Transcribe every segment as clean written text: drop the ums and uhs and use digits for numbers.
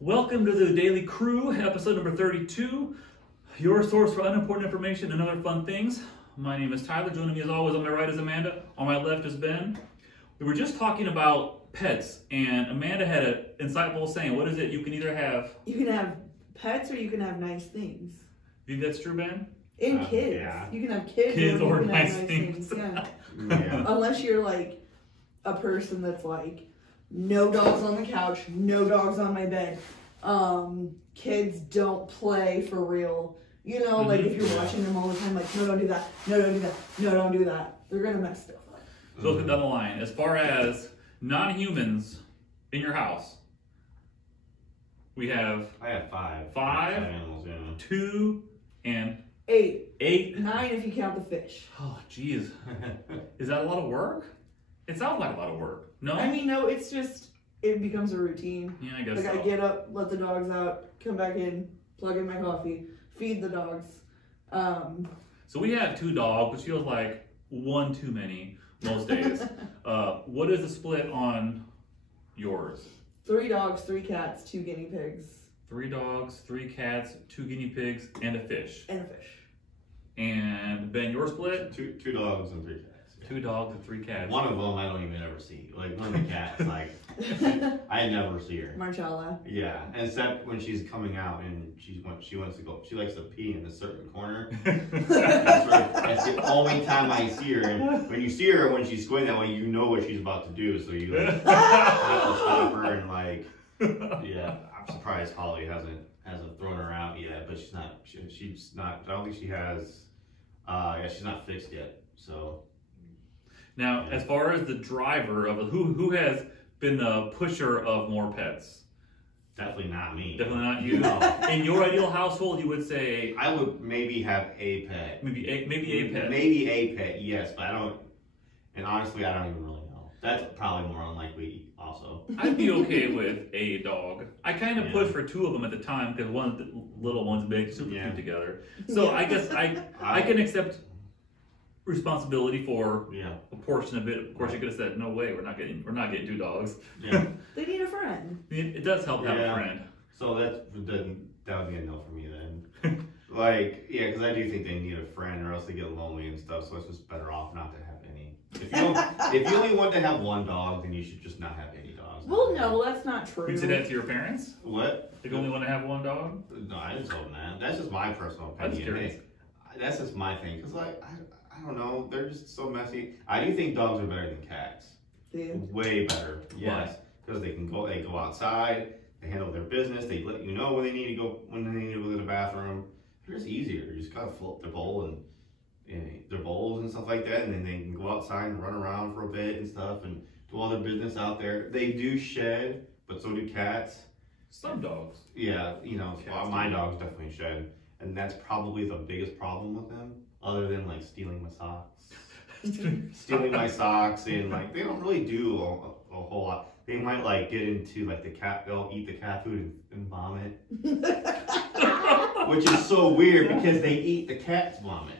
Welcome to the Daily Crew, episode number 32, your source for unimportant information and other fun things. My name is Tyler. Joining me as always on my right is Amanda. On my left is Ben. We were just talking about pets, and Amanda had an insightful saying. What is it? You can either have... You can have pets or you can have nice things. You think that's true, Ben? And kids. Yeah. You can have kids or you can nice have things. Yeah. Yeah. Unless you're like a person that's like, no dogs on the couch, no dogs on my bed. Kids don't play for real. You know, like if you're watching them all the time, like, no, don't do that. No, don't do that. No, don't do that. They're going to mess stuff up. So let's get down the line. As far as non-humans in your house, we have... I have five. Five animals, yeah. 2 and 8. 8. 9 if you count the fish. Oh, geez. Is that a lot of work? It sounds like a lot of work. No? I mean, no, it's just, it becomes a routine. Yeah, I guess Like, so. I get up, let the dogs out, come back in, plug in my coffee, feed the dogs. So we have 2 dogs, which feels like one too many most days. What is the split on yours? 3 dogs, 3 cats, 2 guinea pigs. 3 dogs, 3 cats, 2 guinea pigs, and a fish. And a fish. And Ben, your split? Two dogs and 3 cats. 2 dogs and 3 cats. One of them I don't even ever see. Like one of the cats, like I never see her. Marcella. Yeah, except when she's coming out and she wants to go. She likes to pee in a certain corner. That's the only time I see her. And when you see her, when she's going that way, you know what she's about to do. So you like, have to stop her and like, yeah. I'm surprised Holly hasn't thrown her out yet, but she's not. She's not. I don't think she has. Yeah, she's not fixed yet. So. Now, as far as the driver of who has been the pusher of more pets? Definitely not me. Definitely not you. No. In your ideal household, you would say I would maybe have a pet. maybe a pet. Maybe a pet, yes, but I don't. And honestly, I don't even really know. That's probably more unlikely, also. I'd be okay with a dog. I kind of Yeah. pushed for 2 of them at the time because one of the little one's big, super Yeah. cute together. So I guess I can accept responsibility for a portion of it. Of course, you could have said, "No way, we're not getting 2 dogs." Yeah. They need a friend. It does help to have a friend. So that would be a no for me then. Like, yeah, because I do think they need a friend or else they get lonely and stuff. So it's just better off not to have any. If you only want to have 1 dog, then you should just not have any dogs. Well, no, that's not true. You say that to your parents? What? If you only want to have 1 dog? No, I didn't tell them that. That's just my personal I'm opinion. curious. That's just my thing. Because, like, I don't know. They're just so messy. I do think dogs are better than cats. Yeah. Way better. Yes. Because they go outside. They handle their business. They let you know when they need to go to the bathroom. They're just easier. You just gotta flip their bowl and their bowls and stuff like that, and then they can go outside and run around for a bit and stuff and do all their business out there. They do shed, but so do cats. Some dogs. Yeah, you know, my dogs definitely shed, and that's probably the biggest problem with them, other than like stealing my socks. Stealing my socks, and like they don't really do a whole lot. They might like get into like they'll eat the cat food and vomit. Which is so weird because they eat the cat's vomit.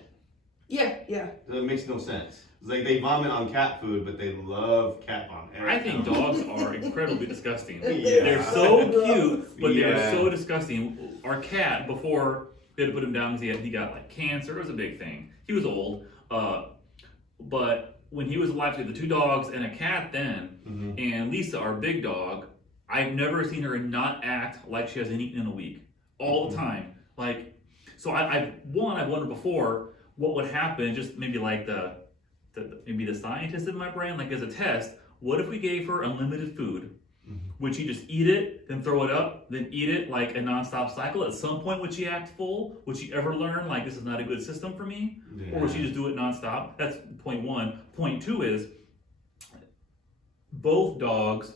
Yeah. So it makes no sense. It's like they vomit on cat food, but they love cat vomit. I think dogs are incredibly disgusting. Yeah. They're so cute, but they're Yeah. so disgusting. Our cat, before they had to put him down because he got like cancer, it was a big thing. He was old, but when he was alive, we had the 2 dogs and a cat then, and Lisa, our big dog, I've never seen her not act like she hasn't eaten in a week. All the time. Like, so I've wondered before what would happen, just maybe like maybe the scientist in my brain, like as a test, what if we gave her unlimited food? Would she just eat it, then throw it up, then eat it like a nonstop cycle? At some point, would she act full? Would she ever learn, like, this is not a good system for me? Yeah. Or would she just do it nonstop? That's point 1. Point 2 is, both dogs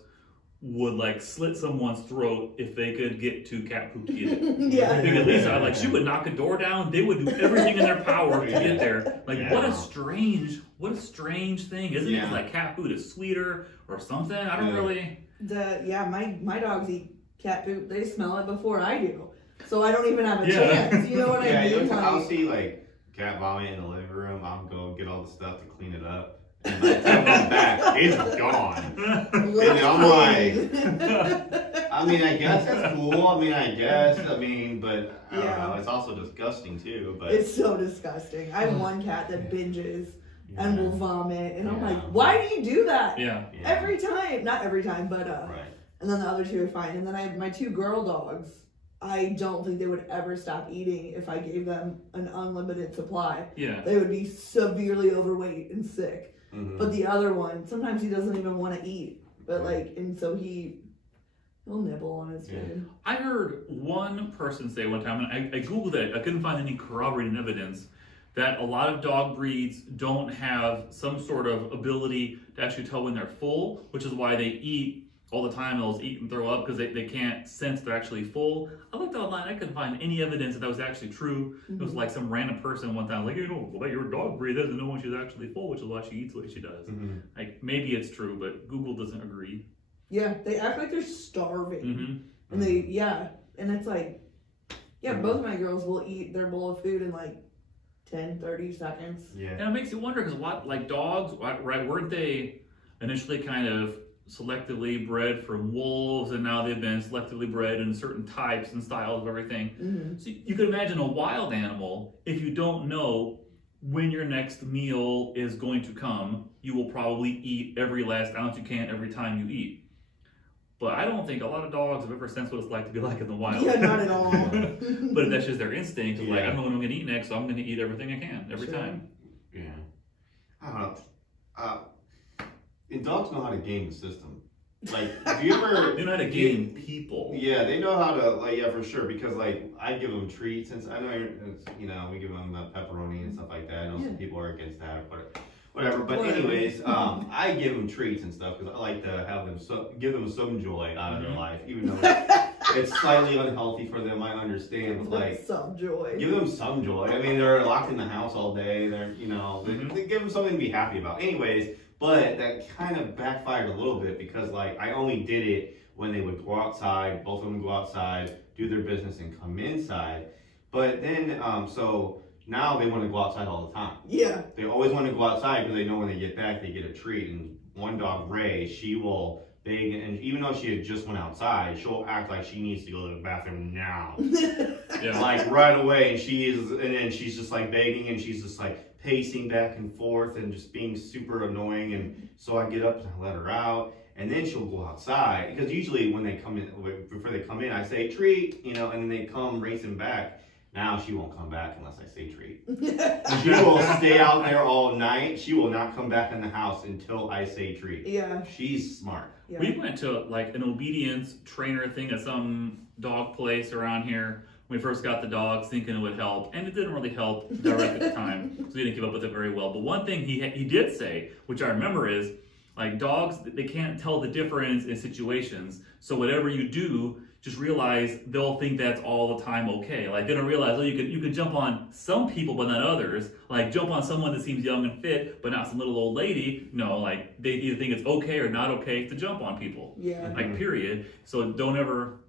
would, like, slit someone's throat if they could get to cat poop to eat it. Yeah. Because Lisa, she would knock a door down. They would do everything in their power to get there. Like, what a strange thing. Isn't it like cat food is sweeter or something? I don't really... My dogs eat cat poop. They smell it before I do, so I don't even have a chance. You know what I mean? I'll see like cat vomit in the living room. I'll go get all the stuff to clean it up, and by the time I'm back, it's gone. And I'm like, I mean, I guess that's cool. I mean, but I don't Yeah. know. It's also disgusting too. But It's so disgusting. I have one cat that binges and will vomit, and I'm like, why do you do that? Yeah. Every time. Not every time, but Right. and then the other two are fine. And then I have my 2 girl dogs. I don't think they would ever stop eating if I gave them an unlimited supply. Yeah. They would be severely overweight and sick. Mm-hmm. But the other one, sometimes he doesn't even want to eat. But and so he'll nibble on his food. I heard one person say one time, and I Googled it, I couldn't find any corroborating evidence, that a lot of dog breeds don't have some sort of ability to actually tell when they're full, which is why they eat all the time. They'll eat and throw up because they can't sense they're actually full. I looked online, I couldn't find any evidence that was actually true. It was like some random person one time, like, well, your dog breed doesn't know when she's actually full, which is why she eats the way she does. Like, maybe it's true, but Google doesn't agree. Yeah, they act like they're starving. And and it's like, both of my girls will eat their bowl of food in like 10, 30 seconds. Yeah. And it makes you wonder, because like dogs, right, weren't they initially kind of selectively bred from wolves, and now they've been selectively bred in certain types and styles of everything. So you could imagine a wild animal, if you don't know when your next meal is going to come, you will probably eat every last ounce you can every time you eat. But I don't think a lot of dogs have ever sensed what it's like to be like in the wild. Yeah, not at all. But that's just their instinct. Like, I don't know what I'm going to eat next, so I'm going to eat everything I can every time. Yeah. I don't know. And dogs know how to game the system. Like, do you ever... They know how to game people. Yeah, they know how to, like, for sure. Because, like, I give them treats, and I know, we give them pepperoni and stuff like that. I know some people are against that or whatever. But anyways, I give them treats and stuff because I like to have them give them some joy out of their life, even though it's slightly unhealthy for them. I understand, but like some joy. Give them some joy. I mean, they're locked in the house all day. They're they give them something to be happy about. Anyways, but that kind of backfired a little bit because like I only did it when they would go outside. Both of them go outside, do their business, and come inside. But then so. Now they want to go outside all the time. Yeah. They always want to go outside because they know when they get back, they get a treat. And one dog, Ray, she will beg, and even though she had just went outside, she'll act like she needs to go to the bathroom now. Like right away. And then she's just like begging, and she's just like pacing back and forth and just being super annoying. And so I get up and I let her out. And then she'll go outside. Because usually when they come in, before they come in, I say treat, and then they come racing back. Now she won't come back unless I say treat. She will stay out there all night. She will not come back in the house until I say treat. Yeah. She's smart. Yeah. We went to like an obedience trainer thing at some dog place around here when we first got the dogs, thinking it would help, and it didn't really help direct at the time, so we didn't keep up with it very well. But one thing he did say, which I remember, is like dogs, they can't tell the difference in situations. So whatever you do, just realize they'll think that's all the time okay. Like they don't realize, oh, you can jump on some people but not others. Like jump on someone that seems young and fit but not some little old lady. No, like they either think it's okay or not okay to jump on people. Yeah. Like period. So don't ever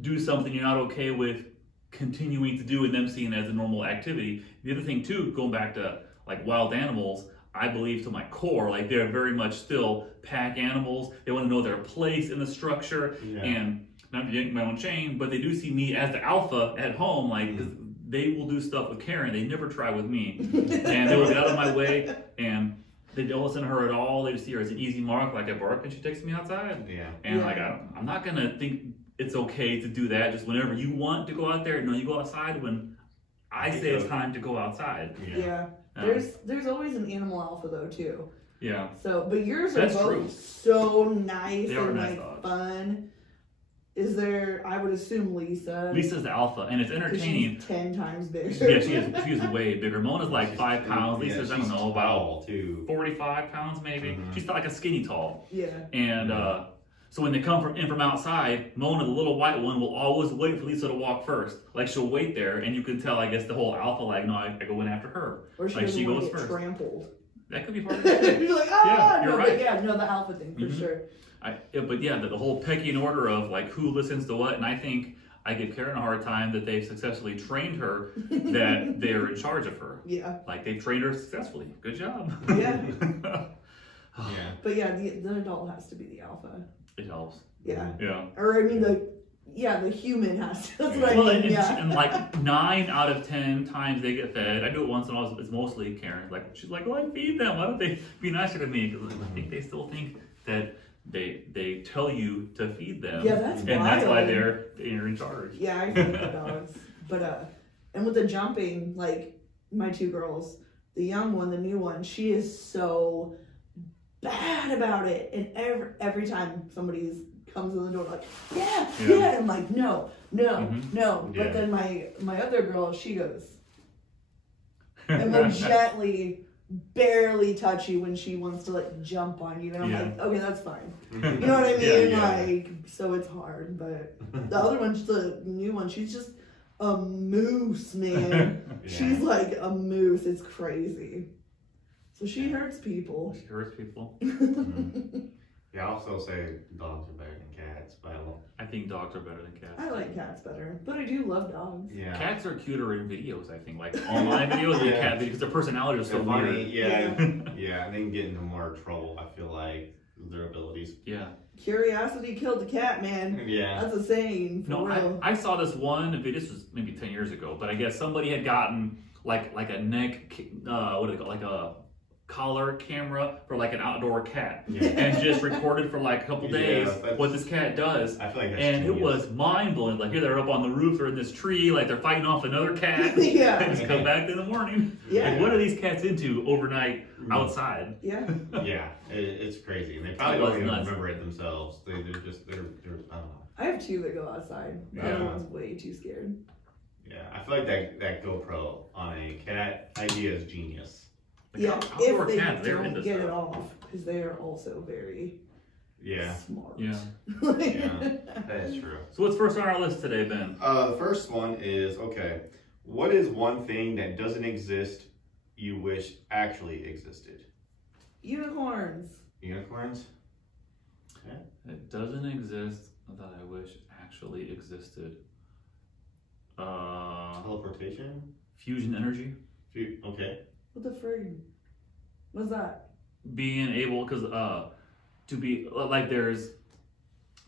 do something you're not okay with continuing to do and them seeing it as a normal activity. The other thing too, going back to like wild animals, I believe to my core, like they're very much still pack animals. They want to know their place in the structure and not to yank my own chain, but they do see me as the alpha at home, like, cause they will do stuff with Karen. They never try with me. And they will get out of my way, and they don't listen to her at all. They just see her as an easy mark, like I bark and she takes me outside. And like, I'm not gonna think it's okay to do that just whenever you want to go out there. No, you go outside when I say it's time to go outside. There's always an animal alpha though too. Yeah. So, but yours are both so nice and like dogs. Fun. Is there? I would assume Lisa. Lisa's the alpha, and it's entertaining. She's 10 times bigger. Yeah, she is way bigger. Mona's like 5 pounds. Lisa's, I don't know, about 45 pounds maybe. She's like a skinny tall. Yeah. And so when they come in from outside, Mona, the little white one, will always wait for Lisa to walk first. Like she'll wait there, and you can tell, I guess, the whole alpha, like, no, I go in after her. Or she goes first. Trampled. That could be part of it. You're like, you're right. The alpha thing for sure. But yeah, the whole pecking order of like who listens to what, and I think I give Karen a hard time that they've successfully trained her that they're in charge of her. Yeah. Like they've trained her successfully. Good job. Yeah. But yeah, the adult has to be the alpha. It helps. Yeah. Yeah. Or I mean the human has to. That's what I Well, mean. and, Yeah. and like 9 out of 10 times they get fed. I do it once in a while. It's mostly Karen. Like she's like, "Oh, I feed them. Why don't they be nicer to me?" Because I think they still think that they tell you to feed them. Yeah, that's and that's why wild. they're in charge. Yeah, I feed the dogs. But and with the jumping, like my 2 girls, the young one, the new one, she is so bad about it. And every time somebody comes in the door, like, yeah, I'm like, no. Yeah. But then my other girl, she goes and will gently, barely touch you when she wants to like jump on you, and I'm like, okay, that's fine. You know what I mean? Like, so it's hard. But the other one, the new one, she's just a moose, man. She's like a moose. It's crazy. So she hurts people. She hurts people. Yeah, I also say dogs are better than cats, but I think dogs are better than cats. I like cats better, but I do love dogs. yeah. Cats are cuter in videos, I think, like online videos than cat videos, because their personality is so funny, weird. yeah, and they can get into more trouble, I feel like, with their abilities. Yeah. Curiosity killed the cat, man. Yeah. That's a saying, for No, real. I saw this one video. This was maybe 10 years ago, but I guess somebody had gotten like a neck, what do they call, like a collar camera for like an outdoor cat, and just recorded for like a couple days what this cat does. I feel like that's and genius. it was mind blowing. Like here they're up on the roof or in this tree, like they're fighting off another cat. Yeah. And just come back in the morning. Yeah. Like, what are these cats into overnight outside? Yeah. Yeah, it's crazy, and they probably It was don't even nuts. remember it themselves. They're I don't know. I have 2 that go outside. The other one's way too scared. Yeah, I feel like that GoPro on a cat idea is genius. Like, Yeah, outdoor if they cats, they're don't into get stuff. it off, because they are also very smart. Yeah. Yeah, that is true. So what's first on our list today, Ben? The first one is, okay, what is one thing that doesn't exist you wish actually existed? Unicorns. Unicorns? It doesn't exist that I wish actually existed. Teleportation? Fusion energy. Okay. What the frig? What's that? Being able, because to be like there's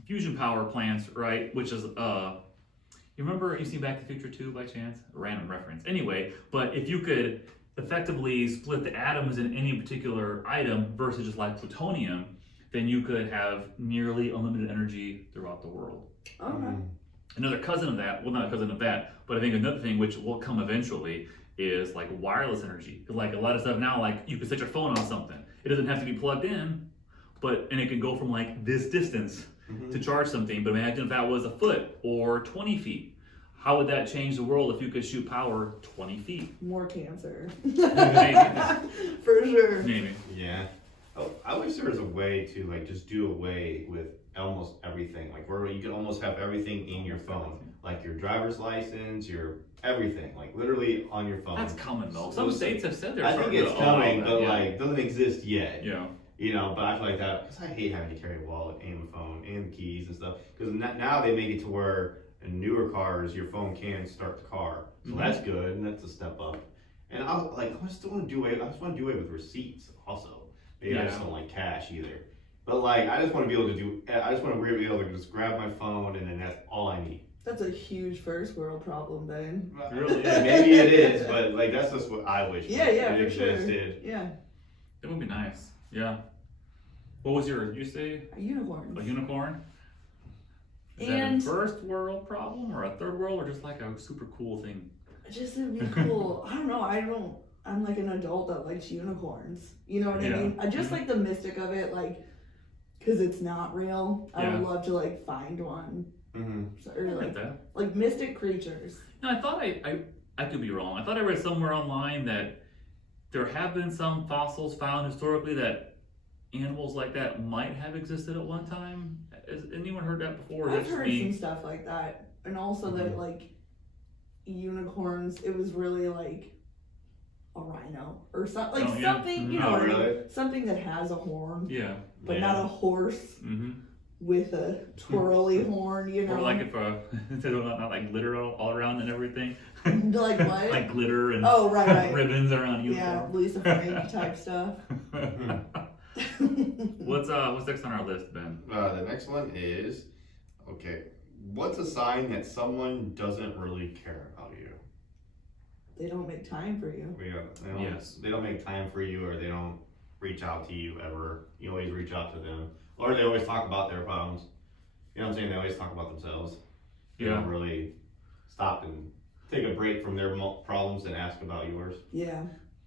fusion power plants, right? Which is you remember you seen Back to the Future 2 by chance? A random reference. Anyway, but if you could effectively split the atoms in any particular item versus just like plutonium, then you could have nearly unlimited energy throughout the world. Okay. Another cousin of that, well, not a cousin of that, but I think another thing which will come eventually is like wireless energy. Like a lot of stuff now, like you can set your phone on something. It doesn't have to be plugged in, and it can go from like this distance to charge something. But imagine if that was a foot or 20 feet. How would that change the world if you could shoot power 20 feet? More cancer. Maybe. For sure. Maybe. Yeah. Oh, I wish there was a way to like just do away with almost everything, like where you could almost have everything in your phone, like your driver's license, your everything, like literally on your phone. That's coming though. Some states have said they're I think starting it's to allow coming, that, but yeah. like doesn't exist yet. Yeah. You know, but I feel like that because I hate having to carry a wallet and a phone and the keys and stuff. Because now they make it to where in newer cars your phone can start the car, so that's good and that's a step up. And I was like, I just want to do away. I just want to do away with receipts also. Maybe I just don't like cash either. But like, I just want to be able to do. I just want to be able to just grab my phone and then that's all I need. That's a huge first world problem, Ben. Really? Maybe it is, but like that's just what I wish. Yeah, it for sure. existed. Yeah. It would be nice. Yeah. What was your? You say A unicorn. a unicorn? Is that a first world problem or a third world or just like a super cool thing? Just it'd be cool. I don't know. I'm like an adult that likes unicorns. You know what I mean? I just like the mystic of it, like, because it's not real. I would love to like find one. So, or like mystic creatures. No, I thought I could be wrong. I thought I read somewhere online that there have been some fossils found historically that animals like that might have existed at one time. Has anyone heard that before? I've heard some stuff like that, and also that like unicorns, it was really like a rhino or something, like something, you know what I mean? Something that has a horn, but not a horse with a twirly horn, you know. Or like if not like glitter all around and everything. Like what? Like glitter and right. ribbons around you. Yeah, Lisa Frank type stuff. What's next on our list, Ben? The next one is, okay, what's a sign that someone doesn't really care about you? They don't make time for you. They don't make time for you, or they don't reach out to you ever. You always reach out to them, or they always talk about their problems. You know what I'm saying? They always talk about themselves. They don't really stop and take a break from their problems and ask about yours. Yeah.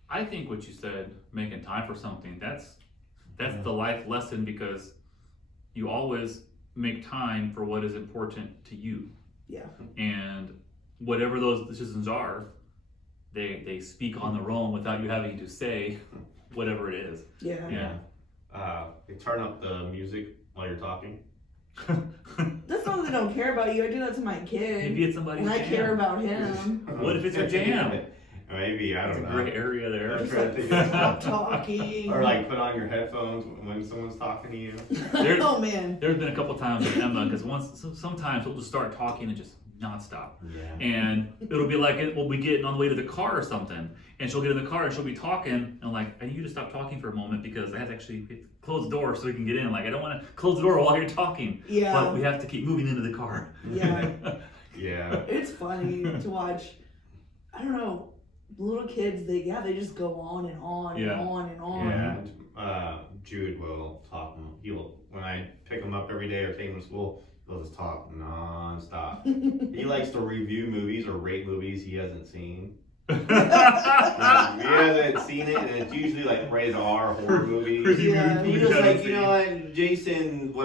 I think what you said, making time for something, that's the life lesson, because you always make time for what is important to you. Yeah. And whatever those decisions are, they speak on their own without you having to say whatever it is. Yeah. They turn up the music while you're talking. That's not that they don't care about you. I do that to my kid. Maybe it's somebody's and I jam. care about him. What if it's your jam? Maybe, I don't know. It's a gray area there. I'm trying to think Stop talking. Or like put on your headphones when someone's talking to you. Oh man. There's been a couple times with Emma, because sometimes we'll just start talking and just nonstop. Yeah. And it'll be like we'll be getting on the way to the car or something, and she'll get in the car and she'll be talking, and I'm like, I need you to stop talking for a moment, because I have to actually close the door so we can get in. Like, I don't want to close the door while you're talking. Yeah. But we have to keep moving into the car. Yeah. Yeah. It's funny to watch. I don't know. Little kids, they just go on and on and on and on. Yeah. Jude will talk. When I pick him up every day or take him to school, he'll just talk non-stop. He likes to review movies or rate movies he hasn't seen. He hasn't seen it, and it's usually like rated R horror movies. Yeah. He's just like, you know what, Jason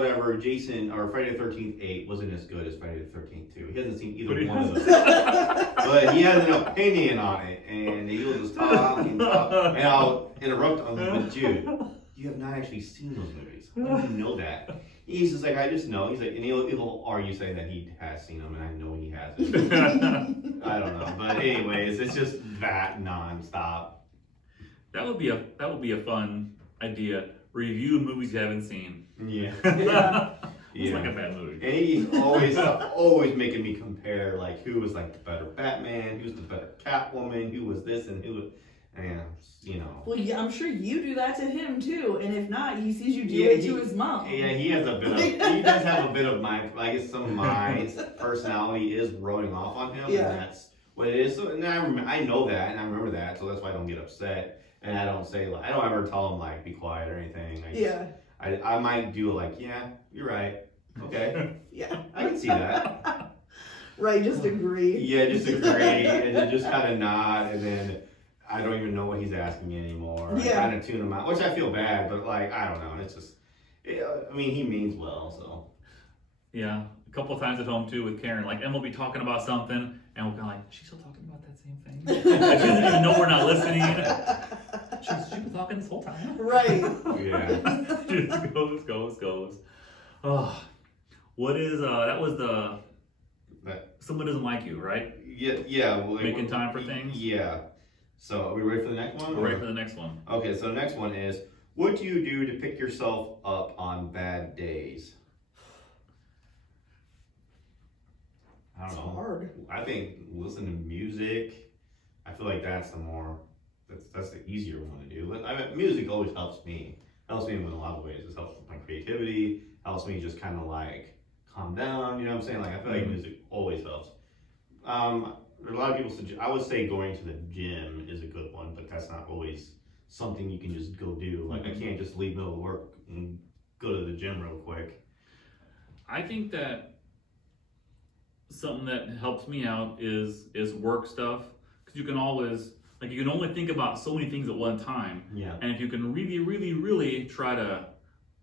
or Friday the 13th 8 wasn't as good as Friday the 13th 2. He hasn't seen either one of those. But he has an opinion on it, and he'll just talk and talk. And I'll interrupt him with, Jude, you have not actually seen those movies. How do you know that? He's just like, I just know. He's like, and he'll argue saying that he has seen them, and I know he hasn't. I don't know, but anyways, it's just that nonstop. That would be a fun idea. Review movies you haven't seen. Yeah. It's like a bad movie. And he's always making me compare, like, who was like the better Batman, who's the better Catwoman, who was this and who was, and you know. Well, yeah, I'm sure you do that to him too, and if not, he sees you do it to his mom. Yeah, he has a bit of. He does have a bit of my. I guess some of my personality is rubbing off on him, and that's what it is. So, and I know that, and I remember that, so that's why I don't get upset, and I don't say like, I don't ever tell him like be quiet or anything. I might do like, yeah, you're right. Okay. Yeah. I can see that. Right, just agree. Yeah, just agree, and then just kind of nod, and then I don't even know what he's asking me anymore. I kind of tune him out, which I feel bad, but like, I don't know. It's just, I mean, he means well, so. Yeah, a couple of times at home too with Karen. Like, Emma will be talking about something, and we'll be like, she's still talking about that same thing. Like, she doesn't even know we're not listening. She's been talking this whole time. Right. Yeah. Just goes. Oh, what is that was the someone doesn't like you, right? Yeah. Well, making time for things. Yeah. So are we ready for the next one? We're ready for the next one. Okay, so the next one is, what do you do to pick yourself up on bad days? I don't know. Hard. I think listen to music. I feel like that's that's the easier one to do. I mean, music always helps me. Helps me in a lot of ways. It helps with my creativity. Helps me just kind of like calm down. You know what I'm saying? Like, I feel like music always helps. A lot of people suggest, I would say going to the gym is a good one, but that's not always something you can just go do. Like, I can't just leave middle of work and go to the gym real quick. I think that something that helps me out is work stuff, because you can always, like, you can only think about so many things at one time. Yeah. And if you can really, really, really try to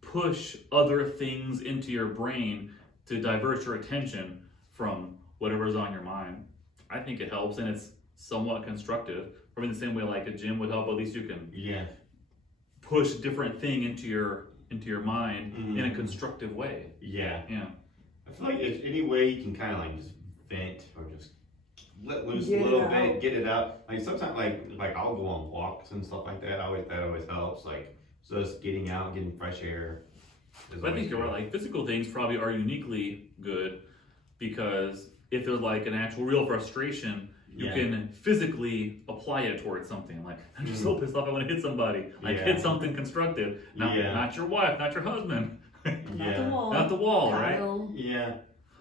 push other things into your brain to divert your attention from whatever's on your mind, I think it helps, and it's somewhat constructive. I mean, the same way like a gym would help, at least you can push a different thing into your mind in a constructive way. Yeah. Yeah. I feel like if any way you can kind of like just vent or just let loose a little bit, get it out. Like sometimes like I'll go on walks and stuff like that. That always helps. Like just getting out, getting fresh air. But I think you're right. Like physical things probably are uniquely good, because if there's like an actual real frustration, you can physically apply it towards something. Like, I'm just so pissed off I want to hit somebody. Like, hit something constructive. Not your wife, not your husband. Not the wall. Not the wall, Kyle. right? Yeah.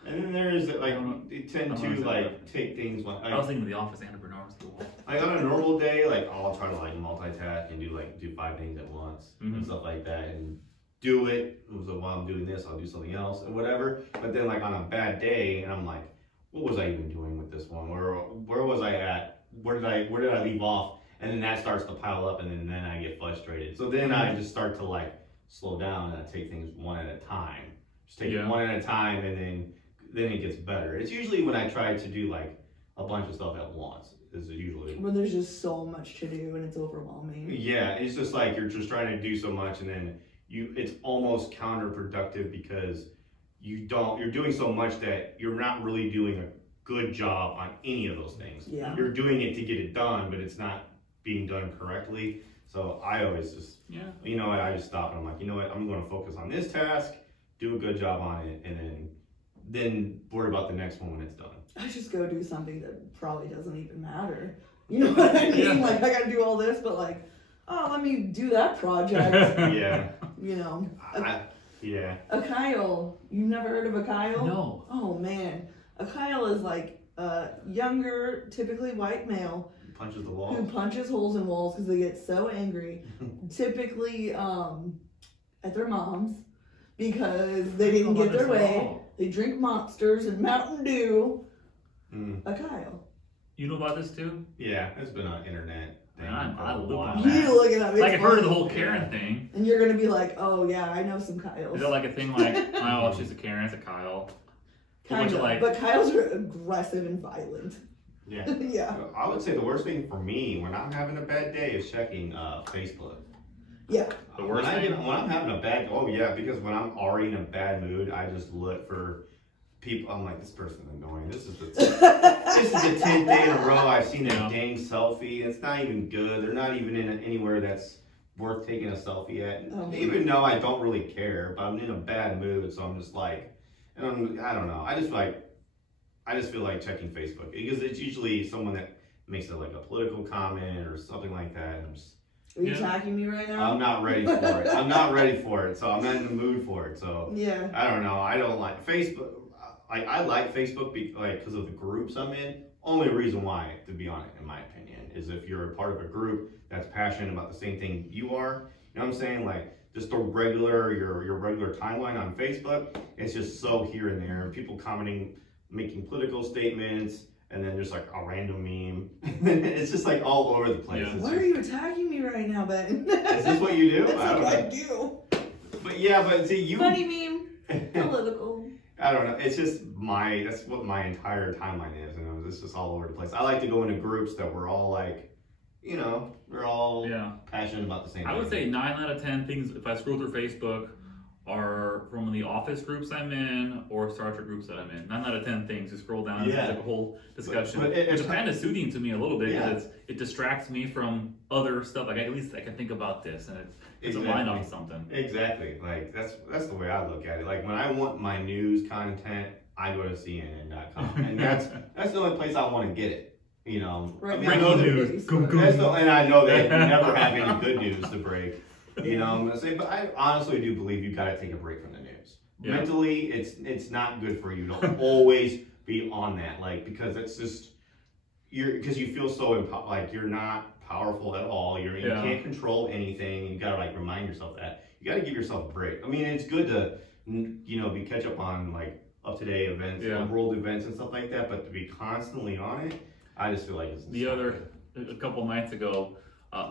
And then there is like they tend to like take things like I was thinking of The Office, Anna Bernard's the wall. like on a normal day, like I'll try to like multitask and do 5 things at once and stuff like that, and do it. So while I'm doing this, I'll do something else and whatever. But then like on a bad day, and I'm like, what was I even doing with this one? Where was I at? Where did I leave off? And then that starts to pile up, and then I get frustrated. So then I just start to like slow down and I take things one at a time. Just take it one at a time, and then it gets better. It's usually when I try to do like a bunch of stuff at once. Is usually when there's just so much to do and it's overwhelming. Yeah, it's just like you're just trying to do so much, and then it's almost counterproductive because you're doing so much that you're not really doing a good job on any of those things. Yeah. You're doing it to get it done, but it's not being done correctly. So I always just, you know what, I just stop and I'm like, you know what, I'm going to focus on this task, do a good job on it, and then worry about the next one when it's done. I just go do something that probably doesn't even matter. You know what I mean? Like, I gotta do all this, but like, oh, let me do that project. Yeah. You know. A Kyle. You've never heard of a Kyle? No. Oh, man. A Kyle is like a younger, typically white male. Punches the wall. Who punches holes in walls because they get so angry. Typically at their mom's because they didn't get their way. They drink Monsters and Mountain Dew. A Kyle. You know about this too? Yeah, it's been on internet. I look on on You need to look it up. Like I've heard of the whole Karen thing. And you're gonna be like, oh yeah, I know some Kyles. Is that like a thing like, oh, she's a Karen, it's a Kyle? Kind of, like, but Kyles are aggressive and violent. Yeah. Yeah. I would say the worst thing for me when I'm having a bad day is checking Facebook. Yeah. The worst thing? When I'm having a bad, because when I'm already in a bad mood, I just look for people. I'm like, this person's annoying. This is the 10th day in a row I've seen a dang selfie. It's not even good. They're not even in anywhere that's worth taking a selfie at. Even though I don't really care, but I'm in a bad mood, so I'm just like, I don't know. I just feel like checking Facebook because it's usually someone that makes it like a political comment or something like that. And I'm just, are you attacking me right now? I'm not ready for it. I'm not ready for it, so I'm not in the mood for it. So yeah, I don't know. I don't like Facebook. I like Facebook because of the groups I'm in. Only reason why, to be honest, in my opinion, is if you're a part of a group that's passionate about the same thing you are. You know what I'm saying? Like just your regular timeline on Facebook. It's just so here and there. People commenting, making political statements. And then there's like a random meme. It's just like all over the place. Yeah. Why are you attacking me right now, Ben? Is this what you do? That's what I do. But see, you. Funny meme. Political. I don't know. It's just that's what my entire timeline is. And it's just all over the place. I like to go into groups that we're all like, you know, we're all passionate about the same thing. I would say 9 out of 10 things, if I scroll through Facebook, are from the office groups I'm in or Star Trek groups that I'm in. 9 out of 10 things. You scroll down, it's like a whole discussion, which is kind of soothing to me a little bit because it distracts me from other stuff. Like at least I can think about this and it's a line off something. Exactly. Like that's the way I look at it. Like when I want my news content, I go to CNN.com, and that's the only place I want to get it. You know, right. I know news, and I know they never have any good news to break. You know, I'm gonna say, but I honestly do believe you got to take a break from the news. Yeah. Mentally, it's not good for you to always be on that, like because it's just because you feel so like you're not powerful at all. You can't control anything. You got to like remind yourself that you got to give yourself a break. I mean, it's good to be catch up on like up to date events, world events and stuff like that, but to be constantly on it, I just feel like it's a couple nights ago.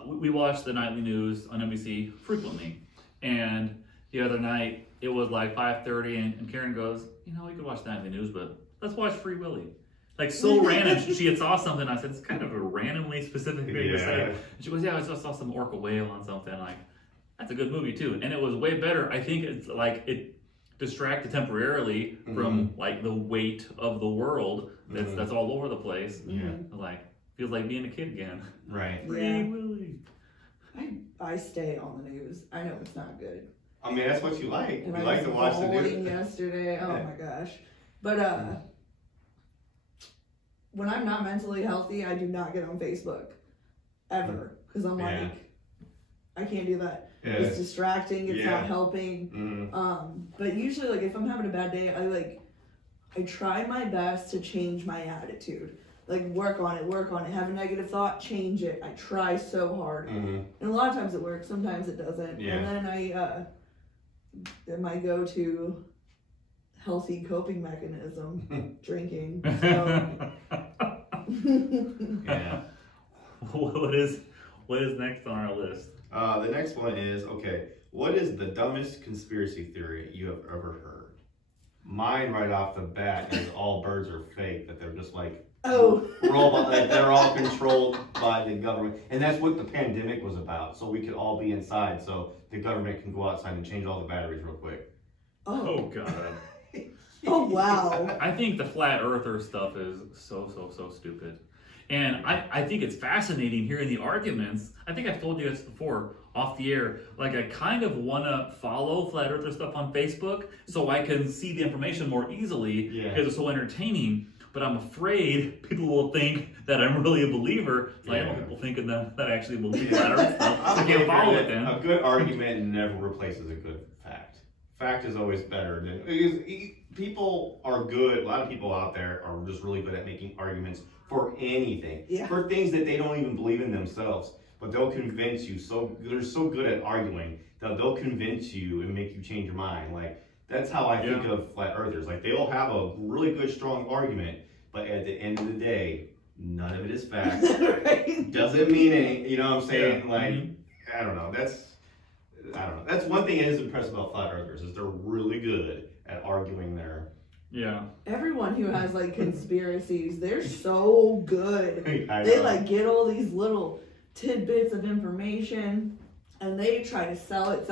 We watch the nightly news on NBC frequently, and the other night it was like 5:30, and Karen goes, "You know, we could watch the nightly news, but let's watch Free Willy." Like so random. She had saw something. I said, "It's kind of a randomly specific thing to say." And she goes, "Yeah, I just saw some orca whale on something." I'm like, that's a good movie too, and it was way better. I think it's like it distracted temporarily from like the weight of the world that's all over the place. Like. Feels like being a kid again. Right. Free Willy. I stay on the news. I know it's not good. I mean, that's what you like. And you like to watch the news. Yesterday. Oh my gosh. But when I'm not mentally healthy, I do not get on Facebook ever because I'm like, I can't do that. Yeah. It's distracting. It's not helping. Mm-hmm. But usually, like, if I'm having a bad day, I try my best to change my attitude. Like, work on it. Have a negative thought, change it. I try so hard. Mm-hmm. And a lot of times it works, sometimes it doesn't. Yeah. And then my go-to healthy coping mechanism, drinking. So. Yeah. What is next on our list? The next one is, okay, what is the dumbest conspiracy theory you have ever heard? Mine right off the bat is all birds are fake, that they're just like, that they're all controlled by the government. And that's what the pandemic was about, so we could all be inside, so the government can go outside and change all the batteries real quick. Oh God. Oh, wow. I think the flat earther stuff is so stupid. And I think it's fascinating hearing the arguments. I think I've told you this before off the air. Like, I kind of want to follow flat earther stuff on Facebook so I can see the information more easily because it's so entertaining. But I'm afraid people will think that I'm really a believer. So I don't want people thinking that I actually believe flat earth stuff. I can't follow it then. A good argument never replaces a good fact. Fact is always better than... People are good. A lot of people out there are just really good at making arguments for anything. Yeah. For things that they don't even believe in themselves. But they'll convince you. They're so good at arguing that they'll convince you and make you change your mind. Like, that's how I think of flat earthers. Like, they'll have a really good, strong argument, but at the end of the day, none of it is fact. Right. Doesn't mean anything. You know what I'm saying? Yeah. Like, I don't know. That's one thing that is impressive about flat earthers is they're really good at arguing their... Yeah. Everyone who has like conspiracies, they're so good. They like get all these little tidbits of information and they try to sell it,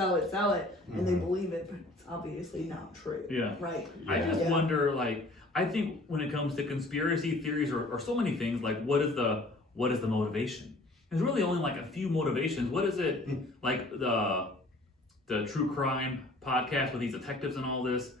and they believe it, but it's obviously not true. Yeah. Right. Yeah. I just wonder, like, I think when it comes to conspiracy theories or so many things, like, what is the motivation? There's really only like a few motivations. What is it? Like the true crime podcast with these detectives and all this.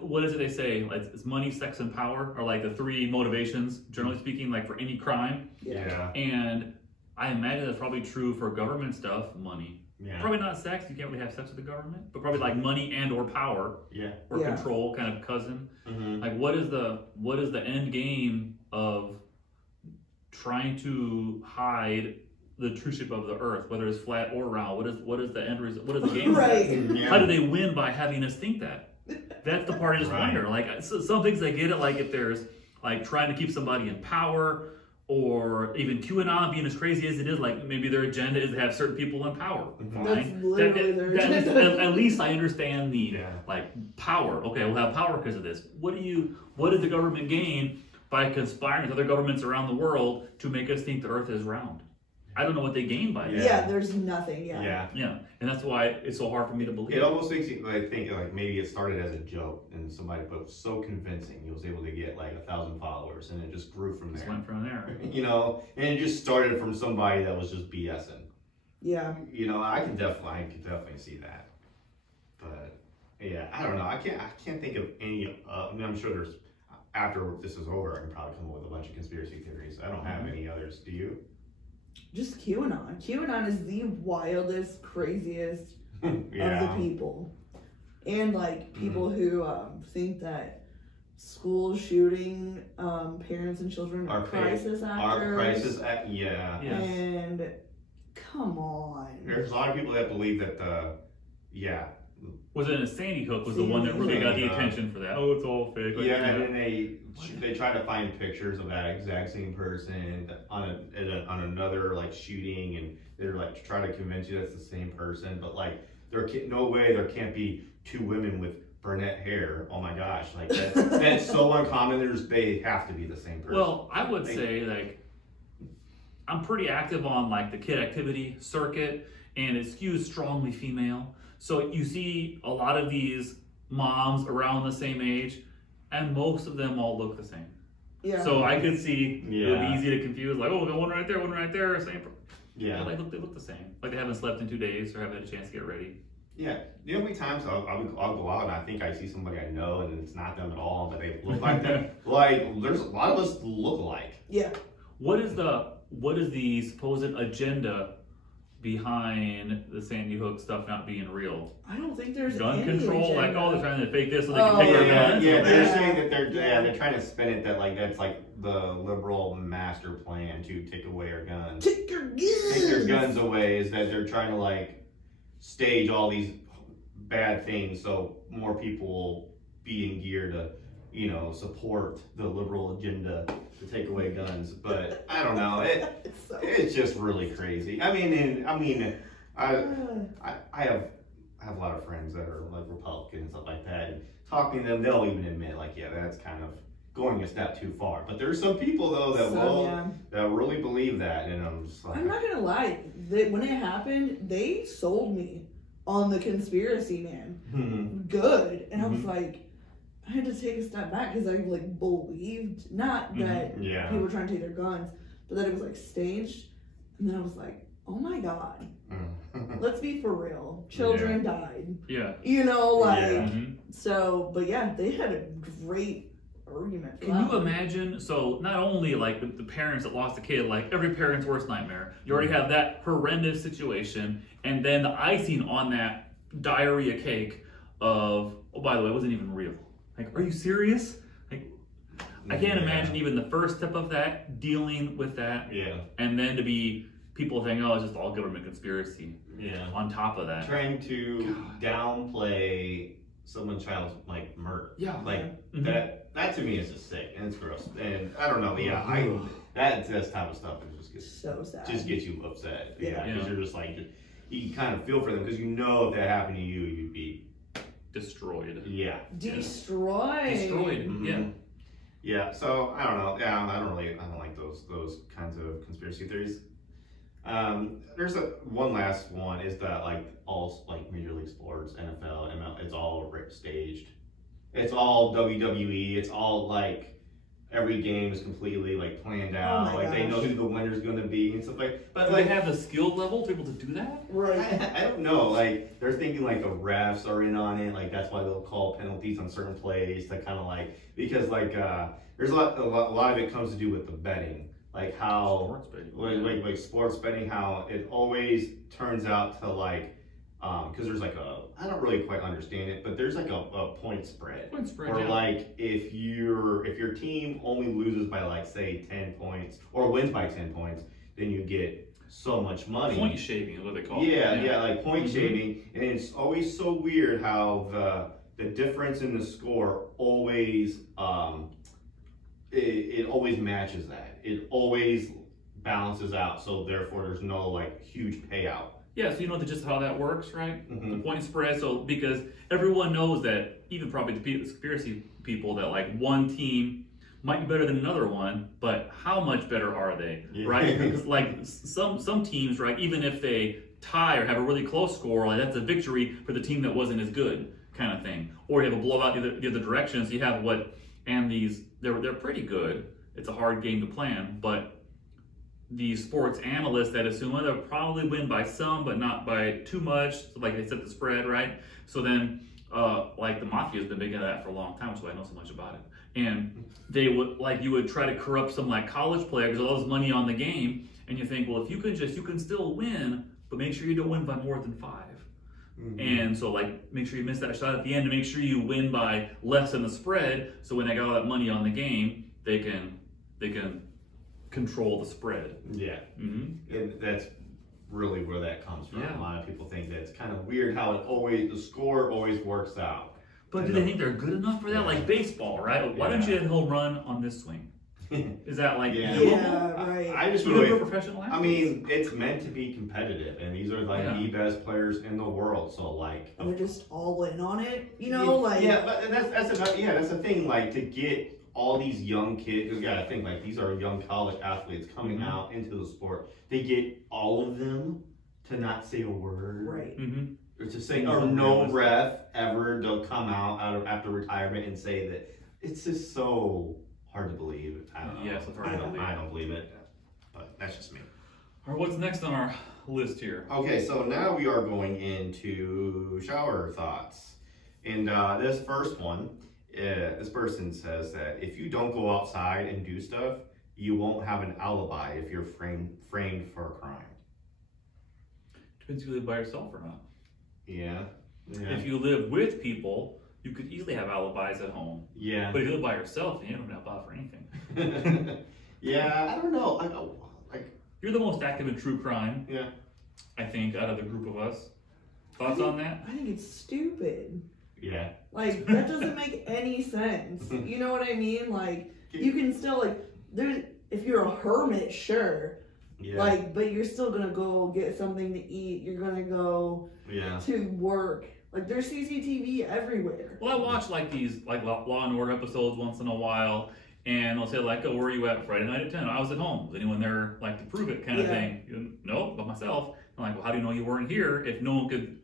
What is it they say? Like, it's money, sex, and power are like the three motivations, generally speaking, like for any crime. Yeah. And I imagine that's probably true for government stuff, money. Yeah. Probably not sex. You can't really have sex with the government, but probably like money and or power. Yeah. Or control, kind of cousin. Like, what is the end game of trying to hide the true shape of the earth, whether it's flat or round? What is the end result? What is the game? Right. How do they win by having us think that? That's the part I just wonder. Like, some things I get it, like if there's like trying to keep somebody in power, or even QAnon being as crazy as it is, like maybe their agenda is to have certain people in power. That's literally their agenda. At least I understand the like power. Okay, we'll have power because of this. What did the government gain by conspiring with other governments around the world to make us think the earth is round? I don't know what they gain by that. Yeah, there's nothing. Yeah, and that's why it's so hard for me to believe. It almost makes you think like maybe it started as a joke and somebody put it so convincing he was able to get like 1,000 followers, and it just grew from there. Just went from there. You know, and it just started from somebody that was just BSing. Yeah. You know, I could definitely see that. But yeah, I don't know. I can't think of any. I mean, I'm sure there's after this is over, I can probably come up with a bunch of conspiracy theories. I don't have any others. Do you? Just QAnon. QAnon is the wildest, craziest of the people. And like people who think that school shooting parents and children are crisis actors. And come on. There's a lot of people that believe that Was it Sandy Hook was the one that really got the attention for that? Oh, it's all fake. Like, and then they try to find pictures of that exact same person on another like shooting, and they're like trying to convince you that's the same person. But like, no way there can't be two women with brunette hair. Oh my gosh, like that's so uncommon. They have to be the same person. Well, I would say like I'm pretty active on like the kid activity circuit, and it skews strongly female. So you see a lot of these moms around the same age, and most of them all look the same. Yeah. So I could see it would be easy to confuse, like, oh, one right there, same. Yeah. They look the same. Like they haven't slept in 2 days or haven't had a chance to get ready. Yeah, there'll be times I'll go out and I think I see somebody I know and it's not them at all, but they look like them. Like there's a lot of us look alike. Yeah. What is the supposed agenda behind the Sandy Hook stuff not being real? I don't think there's Gun any control, agenda. like they're trying to fake this so they can take our guns. Yeah, they're Yeah. saying that they're trying to spin it that like that's like the liberal master plan to take away our guns. Take your guns. Take their guns away is that they're trying to like stage all these bad things so more people will be in gear to, you know, support the liberal agenda to take away guns. But I don't know, it's just really crazy. I have a lot of friends that are like Republican and stuff like that, and talking to them, they'll even admit like, yeah, that's kind of going a step too far. But there's some people though that really believe that, and I'm just like, I'm not gonna lie, when it happened, they sold me on the conspiracy, man. Good. And I was like, I had to take a step back because I like believed not that people were trying to take their guns, but that it was like staged. And then I was like, oh my God, let's be for real. Children died. Yeah. You know, like, so, but yeah, they had a great argument. Can you imagine? So not only like the parents that lost a kid, like every parent's worst nightmare. You already have that horrendous situation, and then the icing on that diarrhea cake of, oh, by the way, it wasn't even real. Like, are you serious? Like, I can't imagine even the first step of that, dealing with that. Yeah. And then to be people think, oh, it's just all government conspiracy. Yeah. On top of that. Trying to downplay someone's child's like murder. Yeah. Like that to me is just sick and it's gross. And I don't know, but yeah, that type of stuff is just so sad. Just gets you upset. Yeah. Because you're just like you kind of feel for them because you know if that happened to you, you'd be destroyed. Yeah. Destroyed. Destroyed. Yeah. Yeah. So I don't know. Yeah, I don't like those kinds of conspiracy theories. There's one last one is that like all like Major League Sports, NFL, ML, it's all staged. It's all WWE. It's all like every game is completely like planned out. Like they know who the winner's going to be and stuff like. But do like, they have the skill level to be able to do that? Right. I don't know. Like they're thinking like the refs are in on it. Like that's why they'll call penalties on certain plays to kind of like because like there's a lot of it comes to do with the betting. Like how like sports betting, how it always turns out to like because there's like I don't really quite understand it, but there's like a point spread. Or like if your team only loses by like say 10 points or wins by 10 points, then you get so much money. Point shaving is what they call it. Yeah, like point shaving, and it's always so weird how the difference in the score always it always matches that. It always balances out, so therefore there's no like huge payout. Yeah, so you know just how that works, right? The point spread. So because everyone knows that, even probably the conspiracy people, that like one team might be better than another one, but how much better are they, right? Because like some teams, right, even if they tie or have a really close score, like that's a victory for the team that wasn't as good, kind of thing. Or you have a blowout the other direction. So you have they're pretty good. It's a hard game to plan, but these sports analysts that assume they'll probably win by some, but not by too much. So like they set the spread, right? So then, like the mafia has been big into that for a long time, so I know so much about it. And they would you would try to corrupt some like college players with all this money on the game, and you think, well, if you can still win, but make sure you don't win by more than 5. And so like make sure you miss that shot at the end to make sure you win by less than the spread. So when they got all that money on the game, they can control the spread. Yeah. And that's really where that comes from. A lot of people think that it's kind of weird how the score always works out. But do they think they're good enough for that? Like baseball, right? Why don't you hit a home run on this swing? Is that like right? I just really professional athletes? I mean, it's meant to be competitive, and these are like the best players in the world. So like, and they're just all in on it, you know, but that's the thing. Like to get all these young kids, you gotta think like these are young college athletes coming out into the sport. They get all of them to not say a word, right? Or to say, or no ref ever to come out after retirement and say that. It's just so hard to believe. I don't know. Yes, it's hard to believe. I don't believe it, but that's just me. All right, what's next on our list here? Okay, so now we are going into shower thoughts. And this first one, this person says that if you don't go outside and do stuff, you won't have an alibi if you're framed for a crime. Depends if you live by yourself or not. Yeah. If you live with people, you could easily have alibis at home. Yeah. But if you live by yourself, you don't have alibi for anything. Yeah, I don't know. You're the most active in true crime. Yeah. I think out of the group of us. Thoughts on that? I think it's stupid. Yeah. Like, that doesn't make any sense. You know what I mean? Like, you can still, like, if you're a hermit, sure. Yeah. Like, but you're still gonna go get something to eat. You're gonna go to work. Like, there's CCTV everywhere. Well, I watch like these like Law and Order episodes once in a while, and they'll say like, "Oh, where are you at Friday night at 10? I was at home. Was anyone there like to prove it?" Kind of thing. No, but myself. I'm like, well, how do you know you weren't here if no one could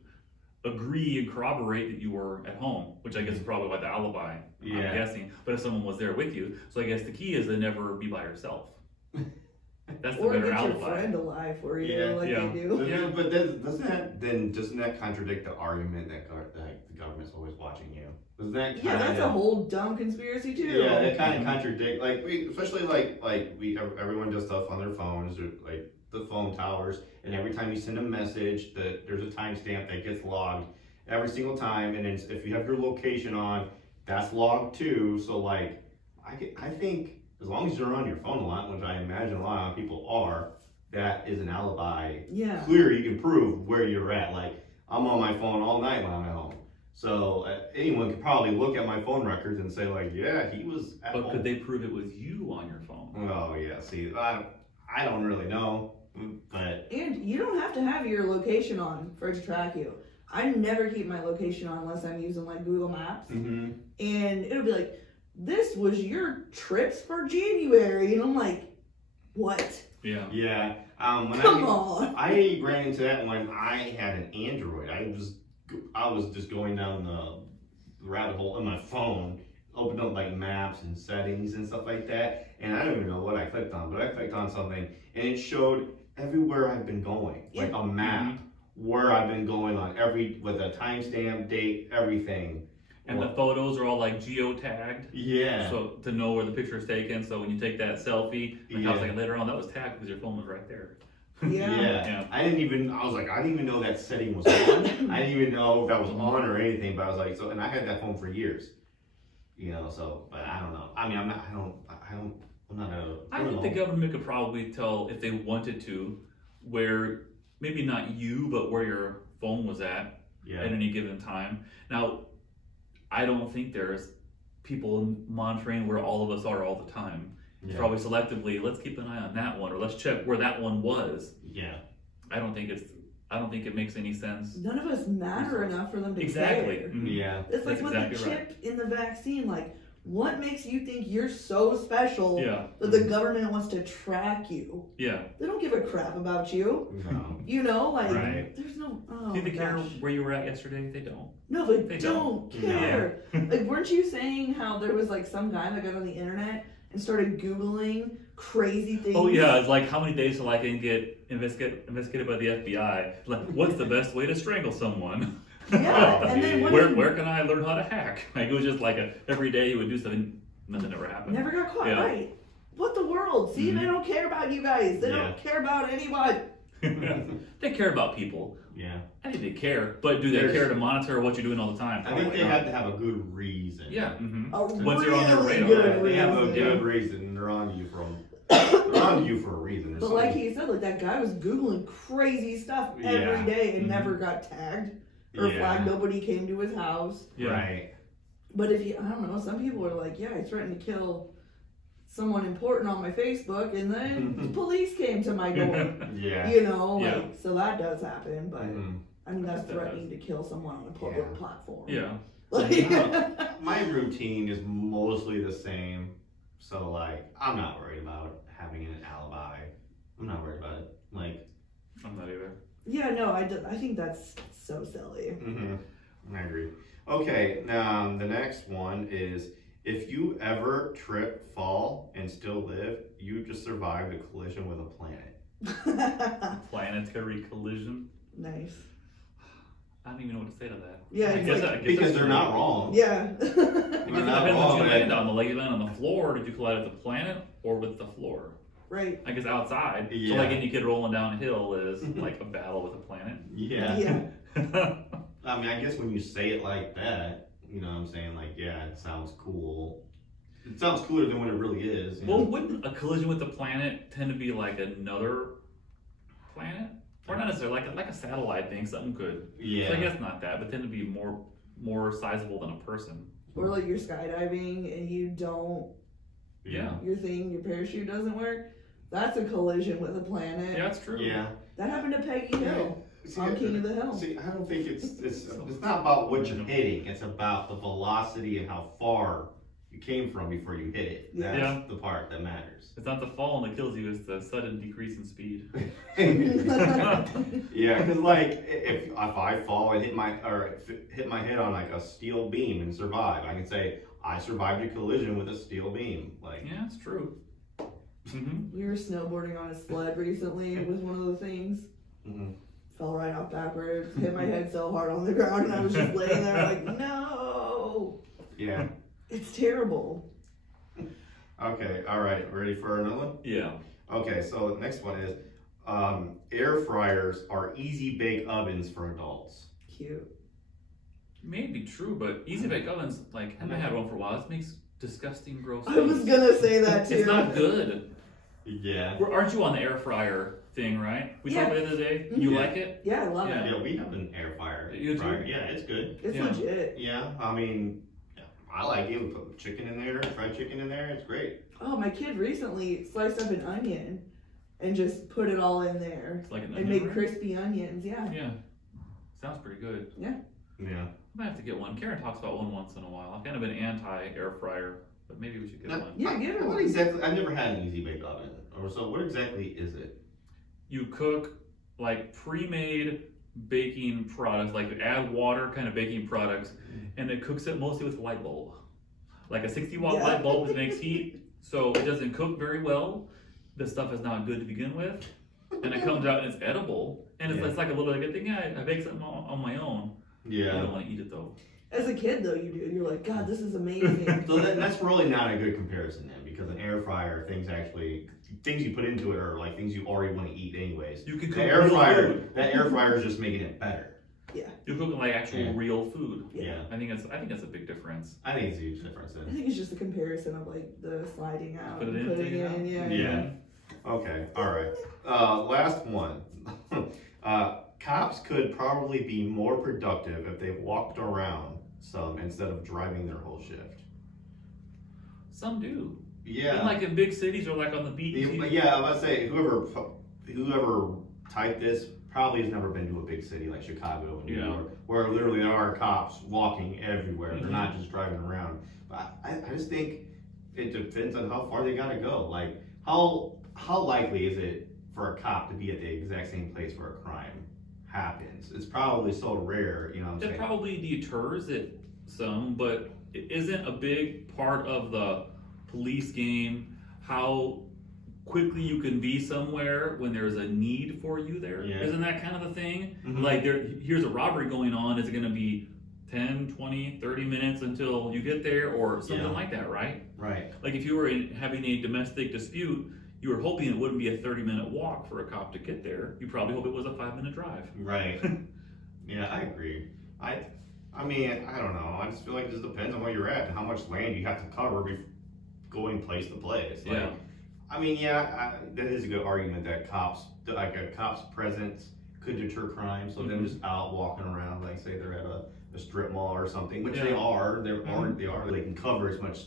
agree and corroborate that you were at home? Which I guess is probably why the alibi. I'm guessing. But if someone was there with you, so I guess the key is to never be by yourself. That's the or better get alibi. your friend alive for you, Yeah. they do. Yeah, but doesn't that contradict the argument that the government's always watching you? Doesn't that That's a whole dumb conspiracy too. Yeah, that kind of contradict especially everyone does stuff on their phones or like the phone towers, and every time you send a message, there's a timestamp that gets logged every single time, and if you have your location on, that's logged too. So like, I think. As long as you're on your phone a lot, which I imagine a lot of people are, that is an alibi. Yeah. Clear, you can prove where you're at. Like, I'm on my phone all night when I'm at home. So anyone could probably look at my phone records and say like, yeah, he was at home. But could they prove it was you on your phone? Oh, yeah. See, I don't really know. But And you don't have to have your location on for it to track you. I never keep my location on unless I'm using like Google Maps. Mm-hmm. And it'll be like, this was your trips for January. And I'm like, what? Yeah. Yeah. Come on. I ran into that when I had an Android. I was just going down the rabbit hole on my phone, opened up like maps and settings and stuff like that. And I don't even know what I clicked on, but I clicked on something and it showed everywhere I've been going. Like a map where I've been going on with a timestamp, date, everything. And the photos are all like geotagged. Yeah. So to know where the picture is taken. So when you take that selfie, like I was like later on, that was tagged because your phone was right there. Yeah. I didn't even know that setting was on. I didn't even know if that was on or anything, but I was like, and I had that phone for years. You know, so, but I don't know. I mean, I'm not I think the government could probably tell if they wanted to where, maybe not you, but where your phone was at any given time. Now, I don't think there's people monitoring where all of us are all the time. It's probably selectively, let's keep an eye on that one, or let's check where that one was. Yeah. I don't think it makes any sense. None of us matter enough for them to care. Mm-hmm. Yeah. It's like with the chip in the vaccine, like, what makes you think you're so special that the government wants to track you? Yeah. They don't give a crap about you. No. You know, like, there's no... Oh, do they care where you were at yesterday? They don't. No, they don't care. No. Like, weren't you saying how there was, like, some guy that got on the internet and started Googling crazy things? Oh, yeah. It's like, how many days till I can get investigated by the FBI? Like, what's the best way to strangle someone? Yeah, and then where can I learn how to hack? Like, it was just like every day he would do something, nothing ever happened. Never got caught, right? What the world? See, they don't care about you guys. They don't care about anyone. They care about people. Yeah. I think they care, but do they care to monitor what you're doing all the time? I think they have to have a good reason. Yeah. Mm-hmm. Once you're on their radar, they have a good reason. They're on you for a reason. But like he said, like that guy was Googling crazy stuff every day and never got tagged or flagged. Nobody came to his house. Yeah. Right. But I don't know, some people are like, I threatened to kill someone important on my Facebook, and then the police came to my door. You know, like, so that does happen, but I mean, that's threatening to kill someone on a public platform. Yeah. Like, my routine is mostly the same, so like, I'm not worried about having an alibi. I'm not worried about it. Like, I'm not either. Yeah, no, I think that's so silly. I agree. Okay, the next one is, if you ever trip, fall, and still live, you just survived a collision with a planet. Planetary collision. Nice. I don't even know what to say to that. Yeah, I guess because they're true. not wrong. Yeah. Because They're it not depends what wrong. you land on. Like, you land on the floor, did you collide with the planet or with the floor? Right. I guess outside. Yeah. So like any kid rolling downhill is like a battle with a planet. Yeah. Yeah. I mean, I guess when you say it like that, you know what I'm saying? Like, yeah, it sounds cool. It sounds cooler than what it really is. Well, wouldn't a collision with the planet tend to be like another planet? Or not necessarily, like a satellite thing, something good. Yeah. So I guess not that, but tend to be more sizable than a person. Or like you're skydiving and you don't, Yeah. your parachute doesn't work. That's a collision with a planet. Yeah, that's true. Yeah. That happened to Peggy Hill on King of the Hill. See, I don't think it's not about what you're hitting. It's about the velocity and how far you came from before you hit it. That's Yeah. the part that matters. It's not the fall that kills you, it's the sudden decrease in speed. Yeah, because like if I fall and hit my head on like a steel beam and survive, I can say I survived a collision with a steel beam. Like, Yeah, it's true. Mm-hmm. We were snowboarding on a sled recently. It was one of the things. mhm. Fell right off backwards. Hit my head so hard on the ground, and I was just laying there like, no. Yeah. It's terrible. Okay. All right. Ready for another one? Yeah. Okay. So the next one is air fryers are easy bake ovens for adults. Cute. May be true, but easy bake ovens, like, I haven't had one for a while. It makes disgusting, gross I was things. gonna say that too. It's not good. Yeah. Aren't you on the air fryer thing, right? We Yeah. talked about it the other day. You Yeah. like it? Yeah, I love Yeah. it. Yeah, we have an air fryer. You do? Yeah, it's good. It's Yeah. legit. Yeah, I mean, yeah, I like it. We put chicken in there, fried chicken in there. It's great. Oh, my kid recently sliced up an onion and just put it all in there It's like an and onion made ring? crispy onions. Yeah. Yeah. Sounds pretty good. Yeah. I might have to get one. Karen talks about one once in a while. I've kind of been anti-air fryer, but maybe we should get No. one. Yeah, get it. What exactly? I've never had an easy bake oven. Or so, what exactly is it? You cook like pre-made baking products, like add water kind of baking products, and it cooks it mostly with a light bulb. Like a 60-watt Yeah. light bulb that makes heat, so it doesn't cook very well. The stuff is not good to begin with, and it comes out and it's edible. And it's, Yeah. it's like a little good thing. Yeah, I baked something on my own. I Yeah. don't want to eat it though. As a kid, though, you do. You're like, God, this is amazing. So that's really not a good comparison then, because an air fryer, things you put into it are like things you already want to eat anyways. You could The cook air real fryer, food. that air fryer is just making it better. You're cooking like actual Yeah. real food. Yeah. I think that's a big difference. I think it's a huge difference. I think it's just a comparison of like the sliding out Put it and in, putting take it in. out. Yeah. Yeah. Okay, all right. Last one. Cops could probably be more productive if they walked around some instead of driving their whole shift. Some do. Yeah. And like in big cities or like on the beach. Yeah, I was about to say, whoever typed this probably has never been to a big city like Chicago and New Yeah. York, where literally there are cops walking everywhere. Mhm. They're not just driving around. But I just think it depends on how far they gotta go. Like, how likely is it for a cop to be at the exact same place where a crime happens? It's probably so rare, you know what I'm It saying? probably deters it some, but it isn't a big part of the police game how quickly you can be somewhere when there's a need for you there. Yeah. Isn't that kind of the thing? Mhm. Like here's a robbery going on, is it going to be 10, 20, 30 minutes until you get there or something Yeah. like that, right? Right. Like if you were having a domestic dispute, you were hoping it wouldn't be a 30-minute walk for a cop to get there. You probably hope it was a 5-minute drive. Right. Yeah, I agree. I mean, I don't know. I just feel like it just depends on where you're at and how much land you have to cover going place to place. Like, Yeah. I mean, that is a good argument that a cop's presence could deter crime. So them just out walking around, like say they're at a strip mall or something, which they Yeah. are. They can cover as much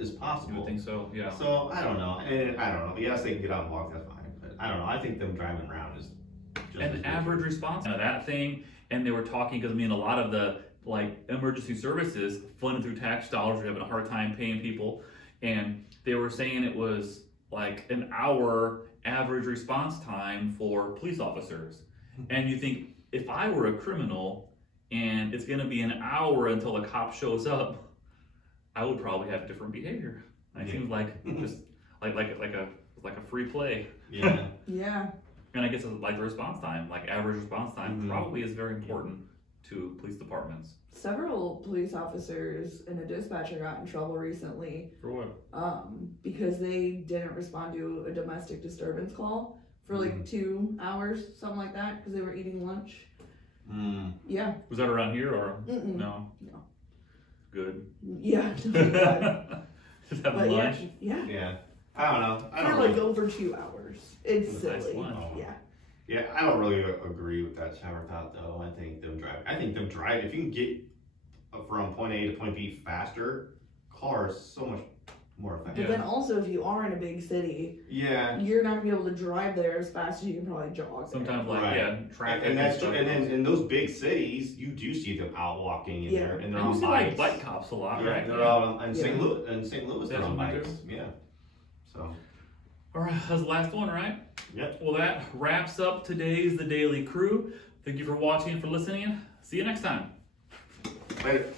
as You possible. would think so, yeah. So I don't know. And I don't know. Yes, they can get out and walk. That's fine. But I don't know. I think them driving around is just as An good. average response to that thing, and they were talking, because I mean a lot of the like emergency services funded through tax dollars are having a hard time paying people, and they were saying it was like an hour average response time for police officers. And you think, if I were a criminal and it's going to be an hour until a cop shows up, I would probably have different behavior. It seems like just like a It's like a free play. Yeah. Yeah. And I guess like the response time, like average response time, probably is very important to police departments. Several police officers and a dispatcher got in trouble recently. For what? Because they didn't respond to a domestic disturbance call for like 2 hours, something like that, because they were eating lunch. Yeah. Was that around here or No? No. Good. Yeah. Just having But lunch. Yeah. I don't know. I don't For really, like over 2 hours. It's It was a nice silly. lunch. Yeah. yeah, I don't really agree with that shower thought though. I think them drive. If you can get from point A to point B faster, cars so much more effective. But then also, if you are in a big city, Yeah. you're not gonna be able to drive there as fast as you can probably jog. Sometimes, like, Right. traffic. And that's stuff. and then in those big cities, you do see them out walking in there, and they're You on see, like, bikes. bike cops a lot, Yeah, right? they're out in St. Louis. In St. Louis, they're on Definitely bikes. Yeah. So. All right, that's the last one, right? Yep. Well, that wraps up today's The Daily Crew. Thank you for watching and for listening. See you next time. Later.